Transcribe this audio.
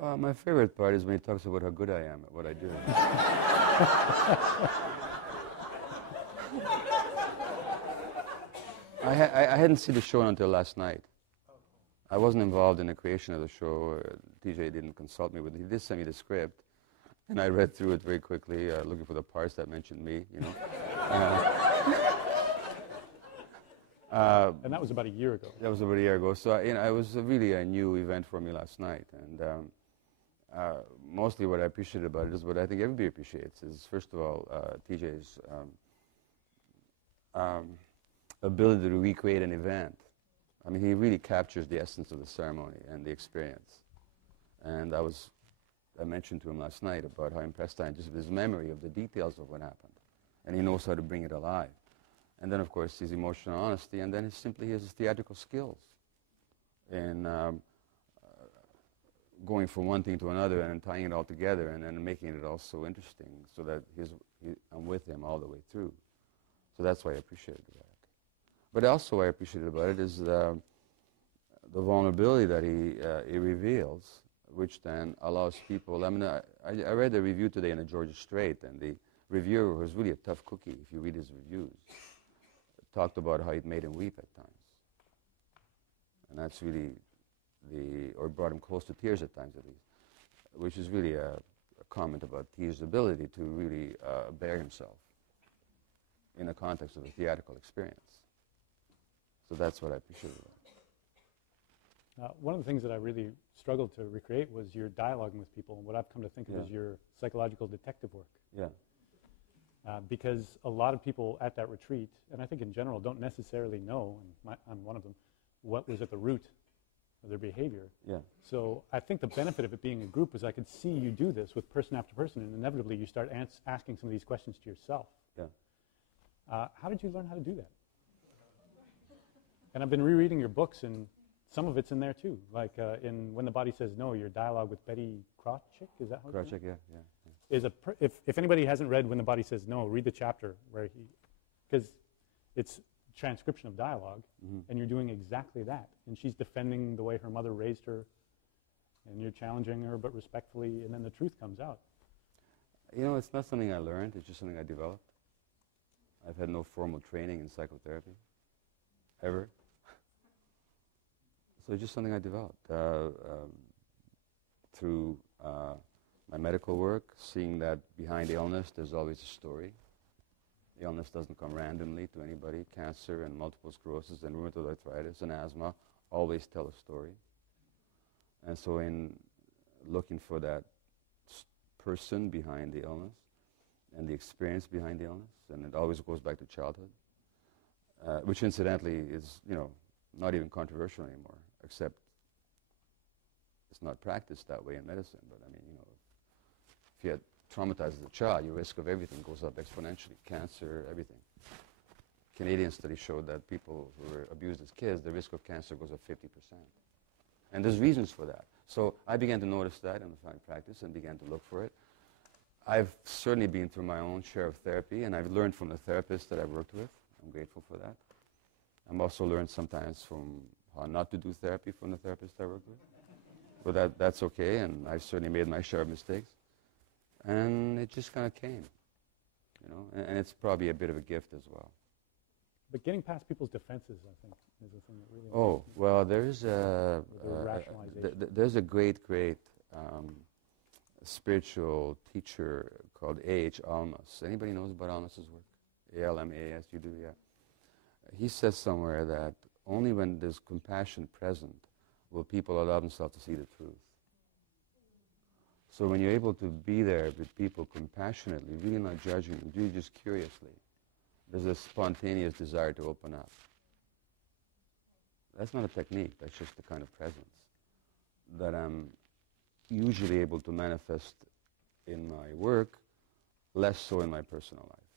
My favorite part is when he talks about how good I am at what I do. I hadn't seen the show until last night. I wasn't involved in the creation of the show. TJ didn't consult me with it. He did send me the script, and I read through it very quickly, looking for the parts that mentioned me, you know. And that was about a year ago. That was about a year ago. So, you know, it was really a new event for me last night. And mostly what I appreciated about it is what I think everybody appreciates is, first of all, TJ's ability to recreate an event. I mean, he really captures the essence of the ceremony and the experience. And I mentioned to him last night about how impressed I am just with his memory of the details of what happened. And he knows how to bring it alive. And then, of course, his emotional honesty, and then his theatrical skills in going from one thing to another and tying it all together and then making it all so interesting so that I'm with him all the way through. So that's why I appreciated that. But also what I appreciated about it is the vulnerability that he reveals, which then allows people. I mean, I read a review today in a Georgia Strait, and the reviewer was really a tough cookie, if you read his reviews. Talked about how it made him weep at times. And that's really or brought him close to tears at times at least, which is really a comment about T's ability to really bear himself in the context of a theatrical experience. So that's what I appreciated about it. One of the things that I really struggled to recreate was your dialoguing with people, and what I've come to think of as your psychological detective work. Yeah. Because a lot of people at that retreat, and I think in general, don't necessarily know, and I'm one of them, what was at the root of their behavior. Yeah. So I think the benefit of it being a group is I could see you do this with person after person, and inevitably you start asking some of these questions to yourself. Yeah. How did you learn how to do that? And I've been rereading your books, and some of it's in there too, like in When the Body Says No, your dialogue with Betty Krawczyk, is that how it's Krawczyk, yeah. Is if anybody hasn't read When the Body Says No, read the chapter where because it's transcription of dialogue, and you're doing exactly that. And she's defending the way her mother raised her, and you're challenging her, but respectfully, and then the truth comes out. You know, it's not something I learned, it's just something I developed. I've had no formal training in psychotherapy, ever. So it's just something I developed through my medical work, seeing that behind illness there's always a story. Illness doesn't come randomly to anybody. Cancer and multiple sclerosis and rheumatoid arthritis and asthma always tell a story. And so in looking for that person behind the illness and the experience behind the illness, and it always goes back to childhood, which incidentally is, you know, not even controversial anymore, except it's not practiced that way in medicine. But I mean, you know, if you had traumatized as a child, your risk of everything goes up exponentially. Cancer, everything. Canadian studies showed that people who were abused as kids, the risk of cancer goes up 50%. And there's reasons for that. So I began to notice that in my practice and began to look for it. I've certainly been through my own share of therapy, and I've learned from the therapists that I've worked with. I'm grateful for that. I've also learned sometimes from how not to do therapy from the therapist I work with. But that's okay, and I've certainly made my share of mistakes. And it just kind of came, you know, and it's probably a bit of a gift as well. But getting past people's defenses, I think, is the thing that really... Oh, well, there's a great spiritual teacher called A.H. Almas. Anybody knows about Almas's work? A-L-M-A-S, you do, yeah. He says somewhere that only when there's compassion present will people allow themselves to see the truth. So when you're able to be there with people compassionately, really not judging, really just curiously, there's a spontaneous desire to open up. That's not a technique, that's just the kind of presence that I'm usually able to manifest in my work, less so in my personal life.